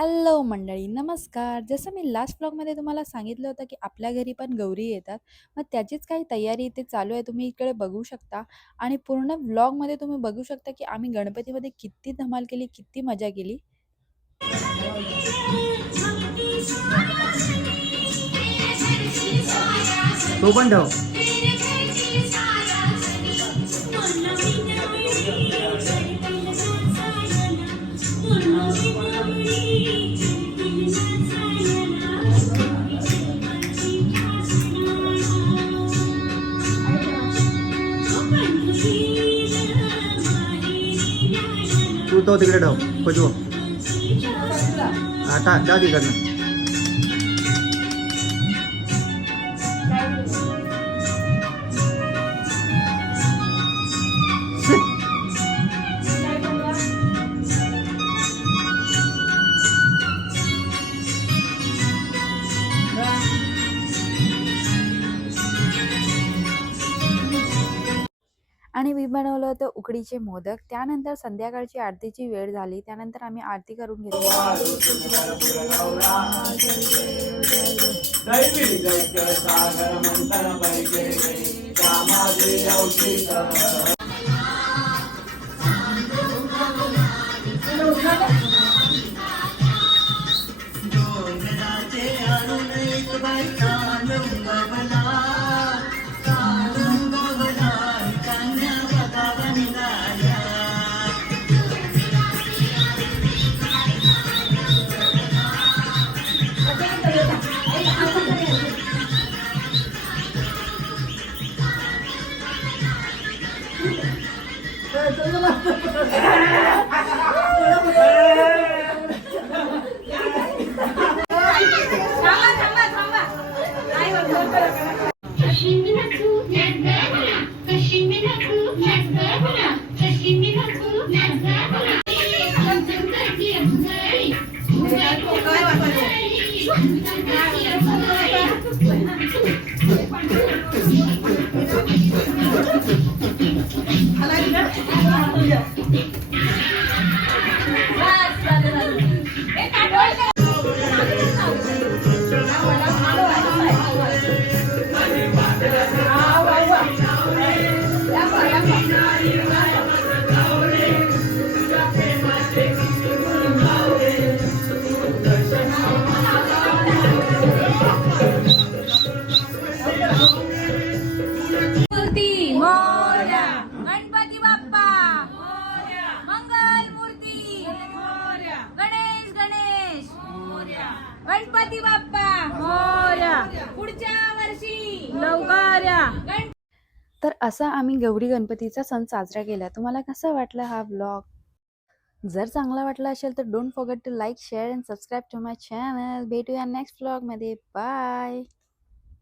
Hello मंडळी, नमस्कार. जसं मी लास्ट व्लॉगमध्ये तुम्हाला सांगितलं होतं, की आपल्या घरी पण गौरी येतात. मग त्याचीच काही तयारी इथे चालू आहे. तुम्ही इकडे बघू शकता आणि पूर्ण व्लॉगमध्ये तुम्ही बघू शकता, की आम्ही गणपतीमध्ये किती धमाल केली, किती मजा केली. तो पण ठेव. तू तो तिकडे ठेव पजू. आता जा तिकडनं. आणि मी बनवलं होतं उकडीचे मोदक. त्यानंतर संध्याकाळची आरतीची वेळ झाली. त्यानंतर आम्ही आरती करून घेतली. गणपती बाप्पा मंगल मूर्ती गणेश गणेश गणपती बाप्पा पुढच्या वर्षी लवकर या. तर असा आम्ही गौरी गणपतीचा सण साजरा केला. तुम्हाला कसा वाटला हा व्लॉग? जर चांगला वाटला असेल तर don't forget to like, share and subscribe to my channel. भेटूया नेक्स्ट व्लॉगमध्ये. बाय.